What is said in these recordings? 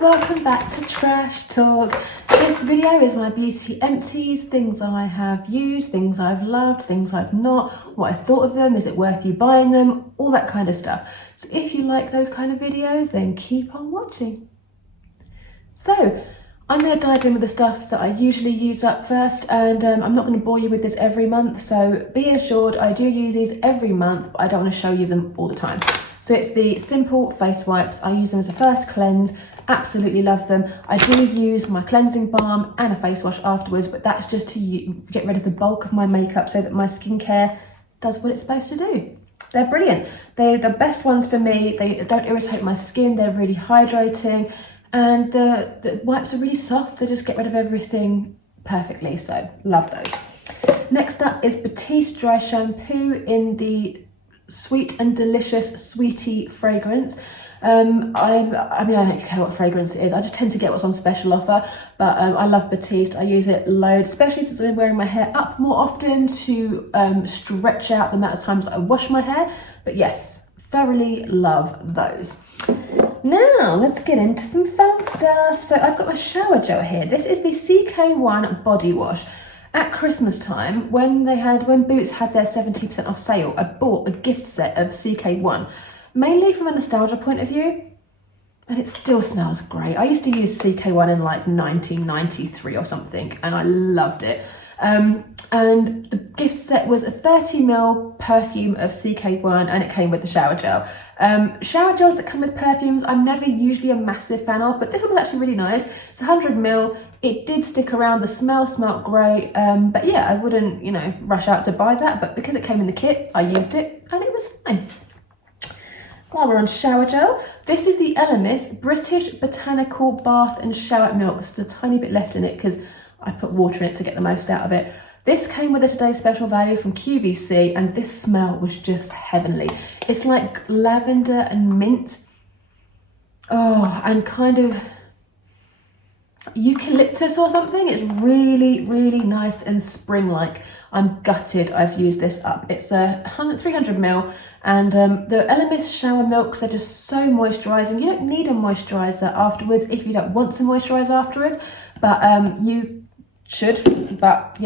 welcome back to Trash Talk. This video is my beauty empties, things I have used, things I've loved, things I've not, what I thought of them, is it worth you buying them, all that kind of stuff. So if you like those kind of videos, then keep on watching. So I'm going to dive in with the stuff that I usually use up first, and I'm not going to bore you with this every month, so be assured I do use these every month, but I don't want to show you them all the time. So it's the simple face wipes. I use them as a first cleanse, absolutely love them. I do use my cleansing balm and a face wash afterwards, but that's just to get rid of the bulk of my makeup so that my skincare does what it's supposed to do. They're brilliant. They're the best ones for me. They don't irritate my skin, they're really hydrating, and the wipes are really soft. They just get rid of everything perfectly, so love those. Next up is Batiste Dry Shampoo in the Sweet and Delicious Sweetie fragrance. I mean, I don't care what fragrance it is. I just tend to get what's on special offer, but I love Batiste. I use it loads, especially since I've been wearing my hair up more often to stretch out the amount of times that I wash my hair. But yes, thoroughly love those. Now, let's get into some fun stuff. So I've got my shower gel here. This is the CK1 body wash. At Christmas time, when Boots had their 70% off sale, I bought a gift set of CK1, mainly from a nostalgia point of view, and it still smells great. I used to use CK1 in like 1993 or something, and I loved it. And the gift set was a 30ml perfume of CK1, and it came with the shower gel. Shower gels that come with perfumes, I'm never usually a massive fan of, but this one was actually really nice. It's 100ml. It did stick around. The smell smelled great. But yeah, I wouldn't, rush out to buy that. But because it came in the kit, I used it, and it was fine. While we're on shower gel, this is the Elemis British Botanical Bath and Shower Milk. There's a tiny bit left in it because I put water in it to get the most out of it. This came with a today's special value from QVC, and this smell was just heavenly. It's like lavender and mint. Oh, and kind of eucalyptus or something. It's really, really nice and spring-like. I'm gutted I've used this up. It's a 300ml, and the Elemis shower milks are just so moisturising. You don't need a moisturiser afterwards if you don't want to moisturise afterwards, but you should, but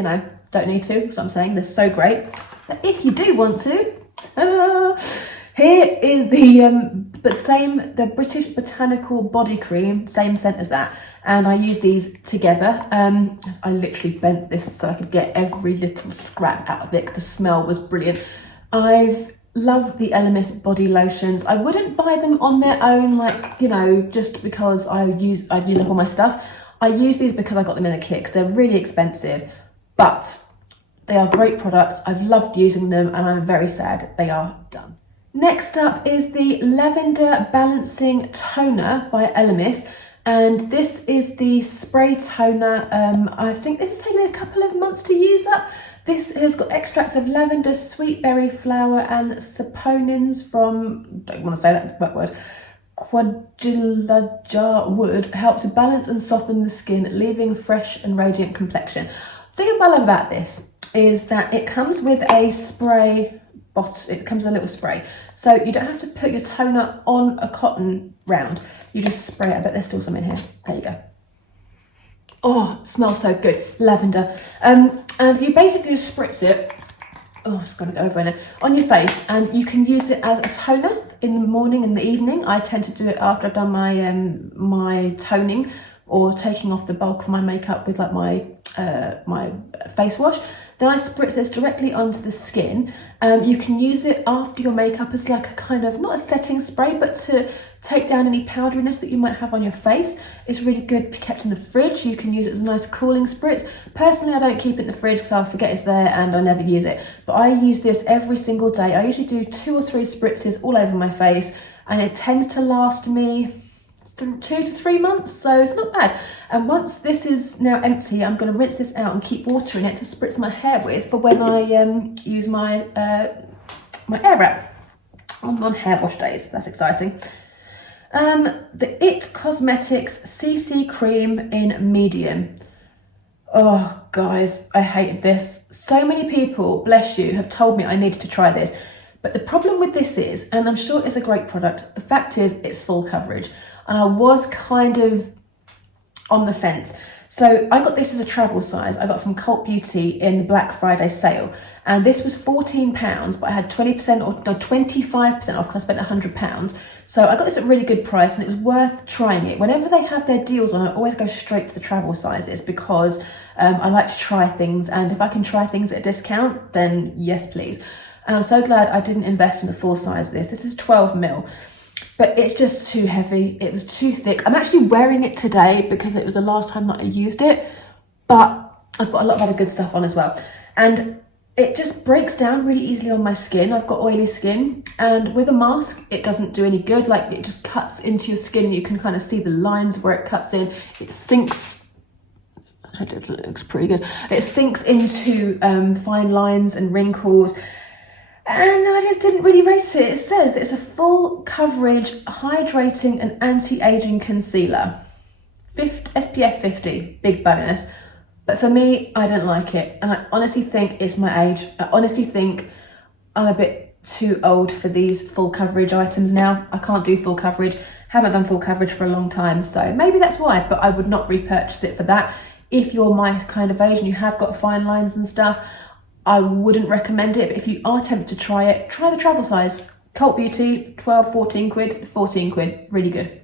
don't need to, because I'm saying they're so great. But if you do want to, ta-da! Here is the British Botanical Body Cream, same scent as that, and I use these together. I literally bent this so I could get every little scrap out of it, because the smell was brilliant. I've loved the Elemis body lotions. I wouldn't buy them on their own, just because I use up all my stuff. I use these because I got them in a kit, because they're really expensive, but they are great products. I've loved using them, and I'm very sad they are done. Next up is the Lavender Balancing Toner by Elemis, and this is the spray toner. I think this has taken a couple of months to use up. This has got extracts of lavender, sweet berry flower, and saponins from, don't want to say that word, quadrilager wood. Helps to balance and soften the skin, leaving fresh and radiant complexion. The thing I love about this is that it comes with a spray bottle. It comes with a little spray, so you don't have to put your toner on a cotton round. You just spray it. I bet there's still some in here. There you go. Oh, it smells so good, lavender. And you basically just spritz it. Oh, it's gonna go over in it on your face, and you can use it as a toner in the morning and the evening. I tend to do it after I've done my my toning or taking off the bulk of my makeup with like my face wash. Then I spritz this directly onto the skin. You can use it after your makeup as like a kind of, not a setting spray, but to take down any powderiness that you might have on your face. It's really good to be kept in the fridge. You can use it as a nice cooling spritz. Personally, I don't keep it in the fridge because I forget it's there and I never use it. But I use this every single day. I usually do 2 or 3 spritzes all over my face, and it tends to last me 2 to 3 months, so it's not bad. And once this is now empty, I'm going to rinse this out and keep water in it to spritz my hair with for when I use my my hair wrap on hair wash days. That's exciting. The It Cosmetics CC Cream in medium. Oh guys, I hated this. So many people, bless you, have told me I needed to try this. But the problem with this is, and I'm sure it's a great product, the fact is it's full coverage. and I was kind of on the fence. So I got this as a travel size. I got from Cult Beauty in the Black Friday sale, and this was £14, but I had 20% or no, 25% off because I spent £100. So I got this at a really good price, and it was worth trying it. Whenever they have their deals on, I always go straight to the travel sizes because I like to try things, and if I can try things at a discount, then yes, please. And I'm so glad I didn't invest in a full size of this. This is 12 ml. But it's just too heavy. It was too thick. I'm actually wearing it today because it was the last time that I used it, but I've got a lot of other good stuff on as well. And it just breaks down really easily on my skin. I've got oily skin, and with a mask, it doesn't do any good. Like, it just cuts into your skin. You can kind of see the lines where it cuts in. It sinks. It looks pretty good. It sinks into fine lines and wrinkles. And I just didn't really rate it. It says that it's a full coverage, hydrating and anti-aging concealer. SPF 50, big bonus. But for me, I don't like it. And I honestly think it's my age. I honestly think I'm a bit too old for these full coverage items now. I can't do full coverage. Haven't done full coverage for a long time. So maybe that's why, but I would not repurchase it for that. If you're my kind of age and you have got fine lines and stuff, I wouldn't recommend it, but if you are tempted to try it, try the travel size. Cult Beauty, 14 quid, really good.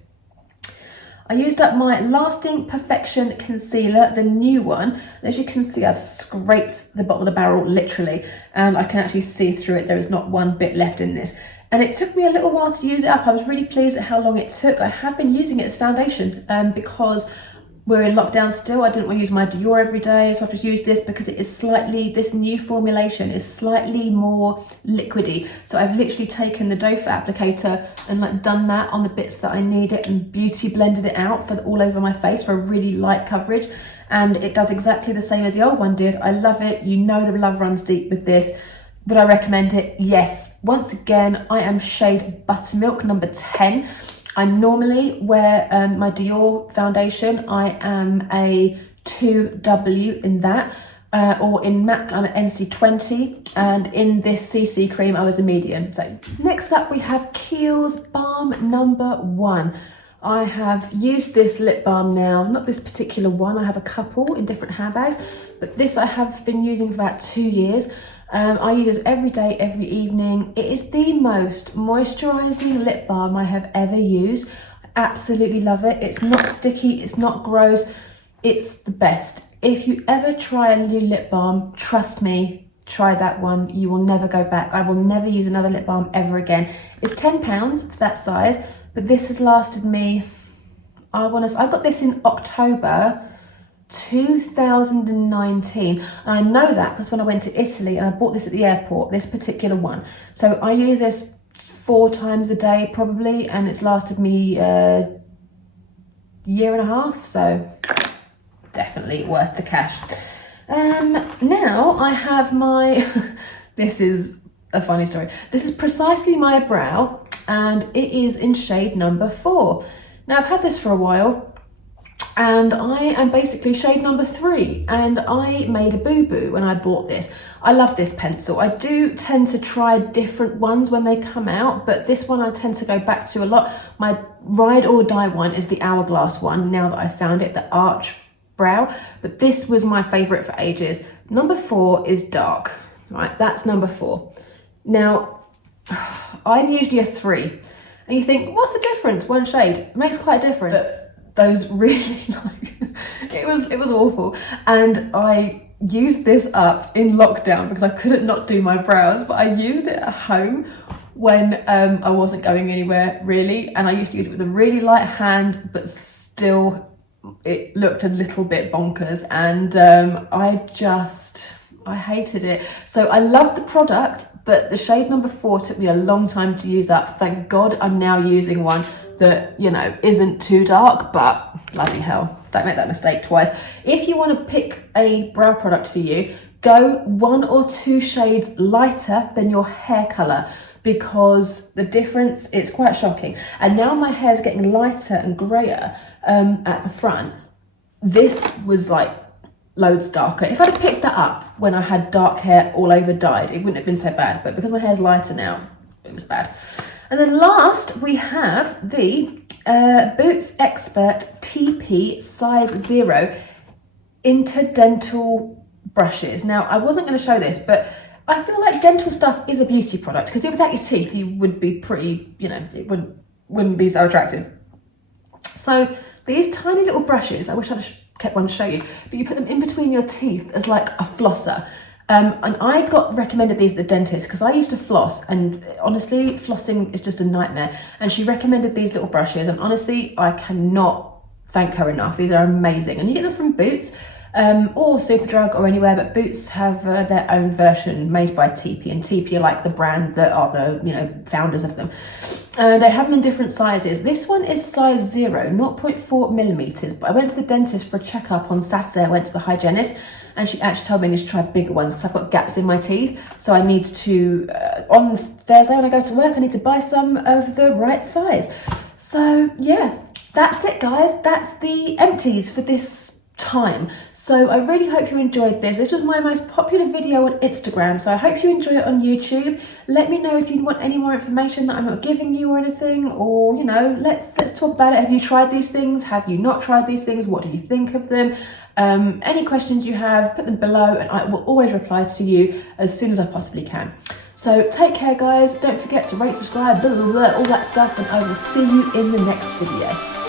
I used up my Lasting Perfection Concealer, the new one. And as you can see, I've scraped the bottom of the barrel, literally, and I can actually see through it. There is not one bit left in this. And it took me a little while to use it up. I was really pleased at how long it took. I have been using it as foundation because we're in lockdown still. I didn't want to use my Dior every day, so I've just used this because it is this new formulation is slightly more liquidy. So I've literally taken the doe foot applicator and like done that on the bits that I need it and beauty blended it out for all over my face for a really light coverage. And it does exactly the same as the old one did. I love it. You know the love runs deep with this. Would I recommend it? Yes. Once again, I am shade Buttermilk number 10. I normally wear my Dior foundation. I am a 2W in that, or in MAC I'm at NC20, and in this CC cream I was a medium. So next up we have Kiehl's Balm number 1. I have used this lip balm now, not this particular one, I have a couple in different handbags, but this I have been using for about 2 years. I use this every day, every evening. It is the most moisturising lip balm I have ever used. I absolutely love it. It's not sticky, it's not gross, it's the best. If you ever try a new lip balm, trust me, try that one. You will never go back. I will never use another lip balm ever again. It's £10 for that size, but this has lasted me, I got this in October 2019, and I know that because when I went to Italy and I bought this at the airport, this particular one. So I use this 4 times a day probably, and it's lasted me a year and a half, so definitely worth the cash. Now I have my this is a funny story. This is Precisely My Brow, and it is in shade number 4. Now I've had this for a while, and I am basically shade number 3, and I made a boo-boo when I bought this. I love this pencil. I do tend to try different ones when they come out, but this one I tend to go back to a lot. My ride or die one is the Hourglass one, now that I found it, the Arch Brow, but this was my favourite for ages. Number 4 is dark, right? That's number 4. Now, I'm usually a 3, and you think, what's the difference? One shade, it makes quite a difference. But those really, it was awful. And I used this up in lockdown because I couldn't not do my brows, but I used it at home when I wasn't going anywhere really. And I used to use it with a really light hand, but still it looked a little bit bonkers. And I hated it. So I love the product, but the shade number 4 took me a long time to use up. Thank God I'm now using one that, you know, isn't too dark, but bloody hell, don't make that mistake twice. If you want to pick a brow product for you, go 1 or 2 shades lighter than your hair colour, because the difference is quite shocking. And now my hair's getting lighter and greyer at the front. This was like loads darker. If I'd have picked that up when I had dark hair all over dyed, it wouldn't have been so bad, but because my hair's lighter now, it was bad. And then last we have the Boots Expert TePe size 0 interdental brushes. Now, I wasn't going to show this, but I feel like dental stuff is a beauty product, because without your teeth, you would be pretty, you know, it wouldn't be so attractive. So these tiny little brushes, I wish I'd kept one to show you, but you put them in between your teeth as like a flosser. And I got recommended these at the dentist because I used to floss, and honestly, flossing is just a nightmare. And she recommended these little brushes, and honestly, I cannot thank her enough. These are amazing, and you get them from Boots or Superdrug or anywhere, but Boots have their own version made by TePe, and TePe are like the brand that are the, you know, founders of them. They have them in different sizes. This one is size 0, 0.4 millimeters. But I went to the dentist for a checkup on Saturday. I went to the hygienist, and she actually told me I need to try bigger ones because I've got gaps in my teeth. So I need to, on Thursday when I go to work, I need to buy some of the right size. So yeah, that's it, guys. That's the empties for this time. So I really hope you enjoyed this. This was my most popular video on Instagram, so I hope you enjoy it on YouTube. Let me know if you want any more information that I'm not giving you or anything, or, you know, let's talk about it. Have you tried these things? Have you not tried these things? What do you think of them? Any questions you have, put them below, and I will always reply to you as soon as I possibly can. So take care, guys. Don't forget to rate, subscribe, blah, blah, blah, all that stuff, and I will see you in the next video.